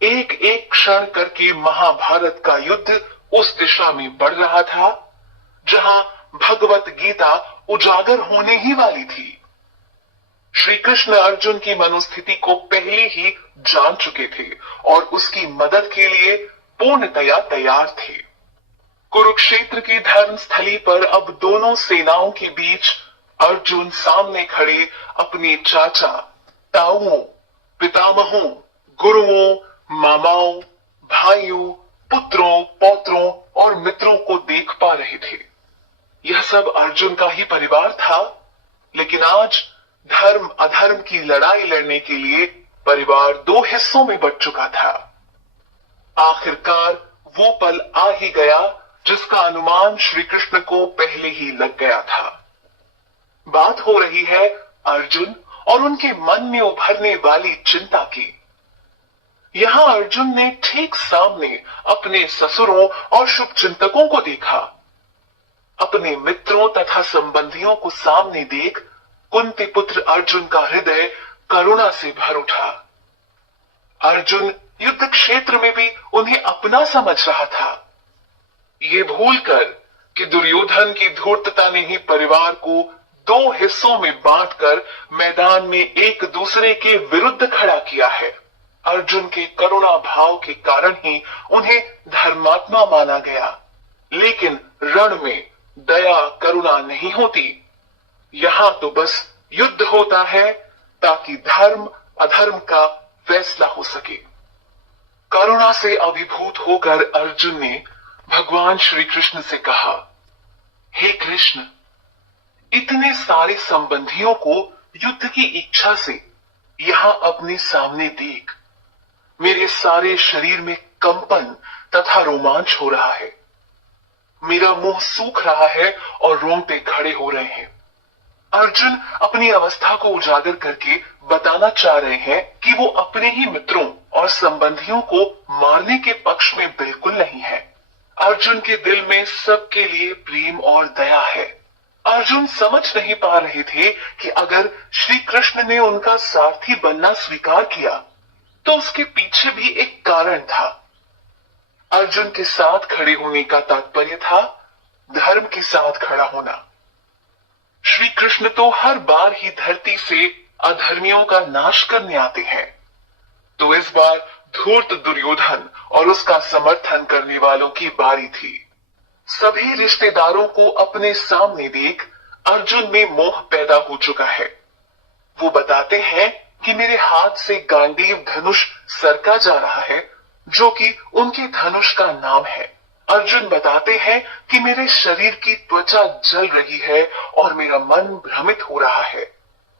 एक एक क्षण करके महाभारत का युद्ध उस दिशा में बढ़ रहा था जहां भगवत गीता उजागर होने ही वाली थी। श्री कृष्ण अर्जुन की मनोस्थिति को पहले ही जान चुके थे और उसकी मदद के लिए पूर्णतया तैयार थे। कुरुक्षेत्र की धर्मस्थली पर अब दोनों सेनाओं के बीच अर्जुन सामने खड़े अपने चाचा, ताऊओं, पितामहों, गुरुओं, मामाओं, भाइयों, पुत्रों, पौत्रों और मित्रों को देख पा रहे थे। यह सब अर्जुन का ही परिवार था, लेकिन आज धर्म अधर्म की लड़ाई लड़ने के लिए परिवार दो हिस्सों में बंट चुका था। आखिरकार वो पल आ ही गया जिसका अनुमान श्री कृष्ण को पहले ही लग गया था। बात हो रही है अर्जुन और उनके मन में उभरने वाली चिंता की। यहां अर्जुन ने ठीक सामने अपने ससुरों और शुभचिंतकों को देखा। अपने मित्रों तथा संबंधियों को सामने देख कुंती पुत्र अर्जुन का हृदय करुणा से भर उठा। अर्जुन युद्ध क्षेत्र में भी उन्हें अपना समझ रहा था। ये भूलकर कि दुर्योधन की धूर्तता ने ही परिवार को दो हिस्सों में बांटकर मैदान में एक दूसरे के विरुद्ध खड़ा किया है। अर्जुन के करुणा भाव के कारण ही उन्हें धर्मात्मा माना गया, लेकिन रण में दया करुणा नहीं होती। यहां तो बस युद्ध होता है ताकि धर्म अधर्म का फैसला हो सके। करुणा से अभिभूत होकर अर्जुन ने भगवान श्री कृष्ण से कहा, हे कृष्ण, इतने सारे संबंधियों को युद्ध की इच्छा से यहां अपने सामने देख मेरे सारे शरीर में कंपन तथा रोमांच हो रहा है। मेरा मुंह सूख रहा है और रोंगटे खड़े हो रहे हैं। अर्जुन अपनी अवस्था को उजागर करके बताना चाह रहे हैं कि वो अपने ही मित्रों और संबंधियों को मारने के पक्ष में बिल्कुल नहीं है। अर्जुन के दिल में सबके लिए प्रेम और दया है। अर्जुन समझ नहीं पा रहे थे कि अगर श्री कृष्ण ने उनका सारथी बनना स्वीकार किया तो उसके पीछे भी एक कारण था। अर्जुन के साथ खड़े होने का तात्पर्य था धर्म के साथ खड़ा होना। श्री कृष्ण तो हर बार ही धरती से अधर्मियों का नाश करने आते हैं, तो इस बार धूर्त दुर्योधन और उसका समर्थन करने वालों की बारी थी। सभी रिश्तेदारों को अपने सामने देख अर्जुन में मोह पैदा हो चुका है। वो बताते हैं कि मेरे हाथ से गांडीव धनुष सरका जा रहा है, जो कि उनके धनुष का नाम है। अर्जुन बताते हैं कि मेरे शरीर की त्वचा जल रही है और मेरा मन भ्रमित हो रहा है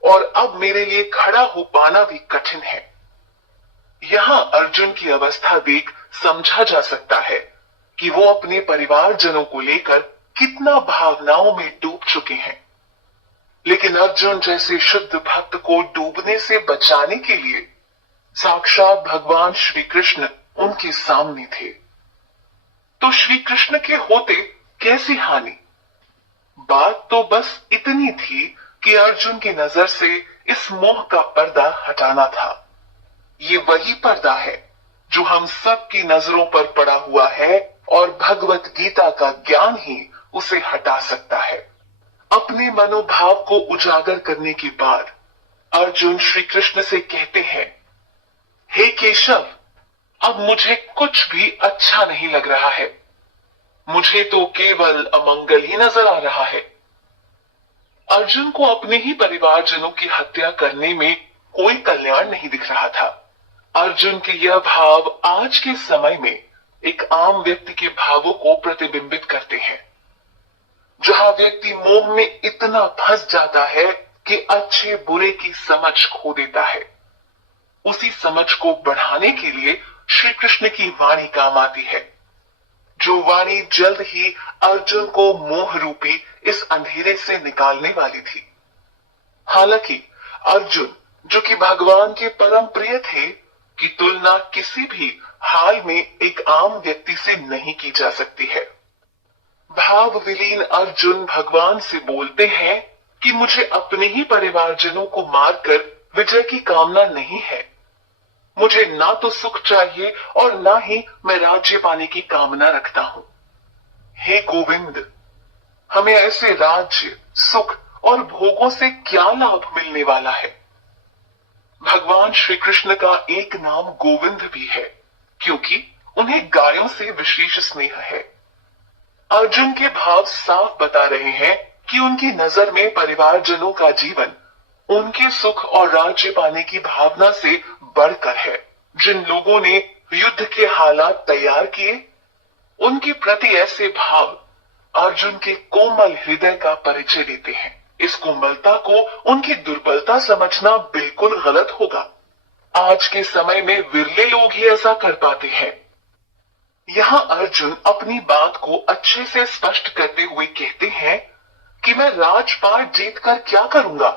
और अब मेरे लिए खड़ा हो पाना भी कठिन है। यहां अर्जुन की अवस्था देख समझा जा सकता है कि वो अपने परिवारजनों को लेकर कितना भावनाओं में डूब चुके हैं। लेकिन अर्जुन जैसे शुद्ध भक्त को डूबने से बचाने के लिए साक्षात भगवान श्री कृष्ण उनके सामने थे। तो श्री कृष्ण के होते कैसी हानि? बात तो बस इतनी थी कि अर्जुन की नजर से इस मोह का पर्दा हटाना था। ये वही पर्दा है जो हम सब की नजरों पर पड़ा हुआ है और भगवत गीता का ज्ञान ही उसे हटा सकता है। अपने मनोभाव को उजागर करने के बाद अर्जुन श्री कृष्ण से कहते हैं, हे केशव, अब मुझे कुछ भी अच्छा नहीं लग रहा है। मुझे तो केवल अमंगल ही नजर आ रहा है। अर्जुन को अपने ही परिवारजनों की हत्या करने में कोई कल्याण नहीं दिख रहा था। अर्जुन के यह भाव आज के समय में एक आम व्यक्ति के भावों को प्रतिबिंबित करते हैं, जहां व्यक्ति मोह में इतना फंस जाता है कि अच्छे बुरे की समझ खो देता है। उसी समझ को बढ़ाने के लिए श्री कृष्ण की वाणी काम आती है, जो वाणी जल्द ही अर्जुन को मोह रूपी इस अंधेरे से निकालने वाली थी। हालांकि अर्जुन, जो कि भगवान के परम प्रिय थे, की तुलना किसी भी हाल में एक आम व्यक्ति से नहीं की जा सकती है। भाव विलीन अर्जुन भगवान से बोलते हैं कि मुझे अपने ही परिवारजनों को मारकर विजय की कामना नहीं है। मुझे ना तो सुख चाहिए और ना ही मैं राज्य पाने की कामना रखता हूं। हे गोविंद, हमें ऐसे राज्य, सुख और भोगों से क्या लाभ मिलने वाला है? भगवान श्री कृष्ण का एक नाम गोविंद भी है, क्योंकि उन्हें गायों से विशेष स्नेह है। अर्जुन के भाव साफ बता रहे हैं कि उनकी नजर में परिवारजनों का जीवन उनके सुख और राज्य पाने की भावना से बढ़कर है। जिन लोगों ने युद्ध के हालात तैयार किए, उनके प्रति ऐसे भाव अर्जुन के कोमल हृदय का परिचय देते हैं। इस कोमलता को उनकी दुर्बलता समझना बिल्कुल गलत होगा। आज के समय में विरले लोग ही ऐसा कर पाते हैं। यहाँ अर्जुन अपनी बात को अच्छे से स्पष्ट करते हुए कहते हैं कि मैं राजपाट जीतकर क्या करूंगा,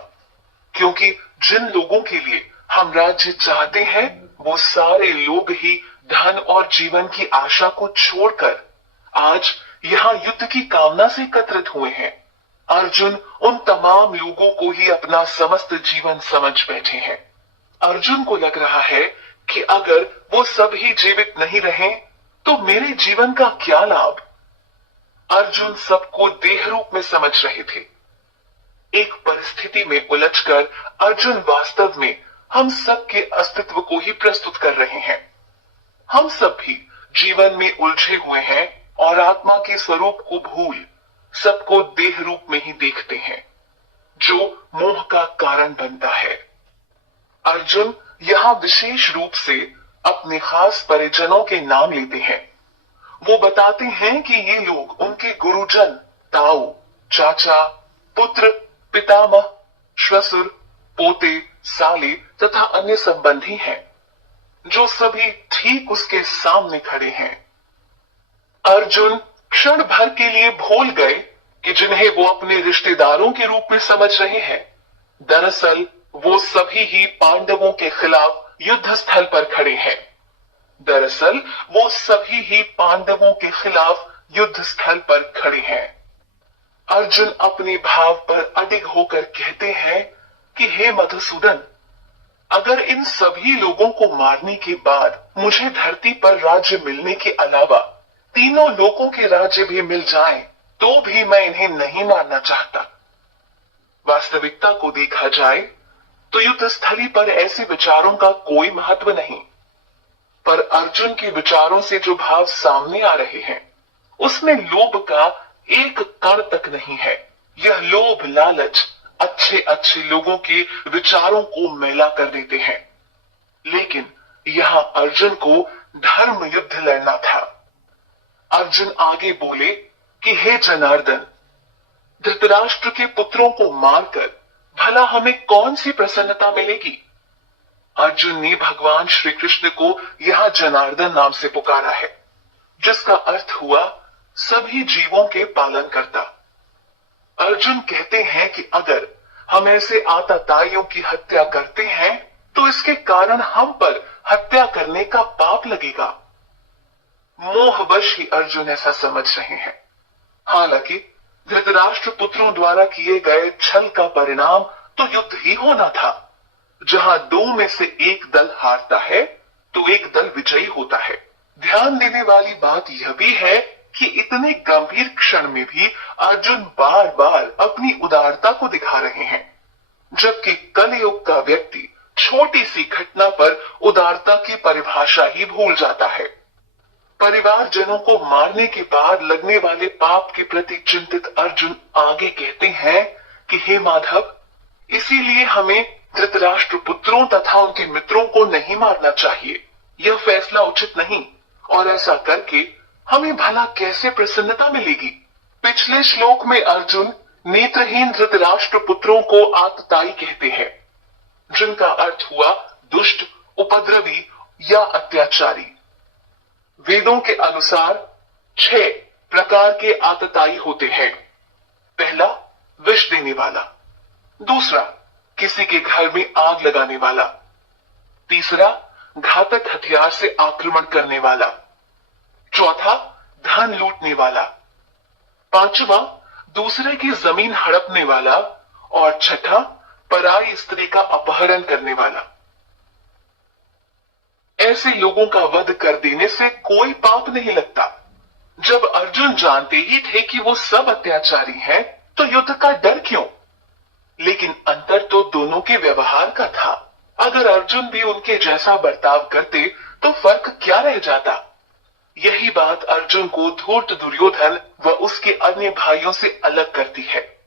क्योंकि जिन लोगों के लिए हम राज्य चाहते हैं वो सारे लोग ही धन और जीवन की आशा को छोड़कर आज यहाँ युद्ध की कामना से एकत्रित हुए हैं। अर्जुन उन तमाम लोगों को ही अपना समस्त जीवन समझ बैठे हैं। अर्जुन को लग रहा है कि अगर वो सभी जीवित नहीं रहे तो मेरे जीवन का क्या लाभ? अर्जुन सबको देह रूप में समझ रहे थे। एक परिस्थिति में उलझकर अर्जुन वास्तव में हम सबके अस्तित्व को ही प्रस्तुत कर रहे हैं। हम सब भी जीवन में उलझे हुए हैं और आत्मा के स्वरूप को भूल सबको देह रूप में ही देखते हैं, जो मोह का कारण बनता है। अर्जुन यहाँ विशेष रूप से अपने खास परिजनों के नाम लेते हैं। वो बताते हैं कि ये लोग उनके गुरुजन, ताऊ, चाचा, पुत्र, पितामह, श्वशुर, पोते, साले तथा अन्य संबंधी हैं, जो सभी ठीक उसके सामने खड़े हैं। अर्जुन क्षण भर के लिए भूल गए कि जिन्हें वो अपने रिश्तेदारों के रूप में समझ रहे हैं, दरअसल वो सभी ही पांडवों के खिलाफ युद्ध स्थल पर खड़े हैं। दरअसल वो सभी ही पांडवों के खिलाफ युद्ध स्थल पर खड़े हैं। अर्जुन अपने भाव पर अडिग होकर कहते हैं कि हे मधुसूदन, अगर इन सभी लोगों को मारने के बाद मुझे धरती पर राज्य मिलने के अलावा तीनों लोगों के राज्य भी मिल जाएं, तो भी मैं इन्हें नहीं मारना चाहता। वास्तविकता को देखा जाए तो युद्ध स्थली पर ऐसे विचारों का कोई महत्व नहीं, पर अर्जुन के विचारों से जो भाव सामने आ रहे हैं उसमें लोभ का एक कण तक नहीं है। यह लोभ लालच अच्छे अच्छे लोगों के विचारों को मैला कर देते हैं, लेकिन यहां अर्जुन को धर्म युद्ध लड़ना था। अर्जुन आगे बोले कि हे जनार्दन, धृतराष्ट्र के पुत्रों को मारकर भला हमें कौन सी प्रसन्नता मिलेगी? अर्जुन ने भगवान श्री कृष्ण को यहां जनार्दन नाम से पुकारा है, जिसका अर्थ हुआ सभी जीवों के पालन करता। अर्जुन कहते हैं कि अगर हम ऐसे आतताइयों की हत्या करते हैं तो इसके कारण हम पर हत्या करने का पाप लगेगा। मोहवश ही अर्जुन ऐसा समझ रहे हैं। हालांकि धृतराष्ट्र पुत्रों द्वारा किए गए छल का परिणाम तो युद्ध ही होना था। जहां दो में से एक दल हारता है तो एक दल विजयी होता है। ध्यान देने वाली बात यह भी है कि इतने गंभीर क्षण में भी अर्जुन बार बार अपनी उदारता को दिखा रहे हैं, जबकि कलयुग का व्यक्ति छोटी सी घटना पर उदारता की परिभाषा ही भूल जाता है। परिवारजनों को मारने के बाद लगने वाले पाप के प्रति चिंतित अर्जुन आगे कहते हैं कि हे माधव, इसीलिए हमें धृतराष्ट्र पुत्रों तथा उनके मित्रों को नहीं मारना चाहिए। यह फैसला उचित नहीं, और ऐसा करके हमें भला कैसे प्रसन्नता मिलेगी? पिछले श्लोक में अर्जुन नेत्रहीन धृतराष्ट्र पुत्रों को आतताई कहते हैं, जिनका अर्थ हुआ दुष्ट, उपद्रवी या अत्याचारी। वेदों के अनुसार 6 प्रकार के आतताई होते हैं। पहला, विष देने वाला। दूसरा, किसी के घर में आग लगाने वाला। तीसरा, घातक हथियार से आक्रमण करने वाला। चौथा, धन लूटने वाला। पांचवा, दूसरे की जमीन हड़पने वाला। और छठा, पराई स्त्री का अपहरण करने वाला। ऐसे लोगों का वध कर देने से कोई पाप नहीं लगता। जब अर्जुन जानते ही थे कि वो सब अत्याचारी हैं, तो युद्ध का डर क्यों? लेकिन अंतर तो दोनों के व्यवहार का था। अगर अर्जुन भी उनके जैसा बर्ताव करते तो फर्क क्या रह जाता? यही बात अर्जुन को धूर्त दुर्योधन व उसके अन्य भाइयों से अलग करती है।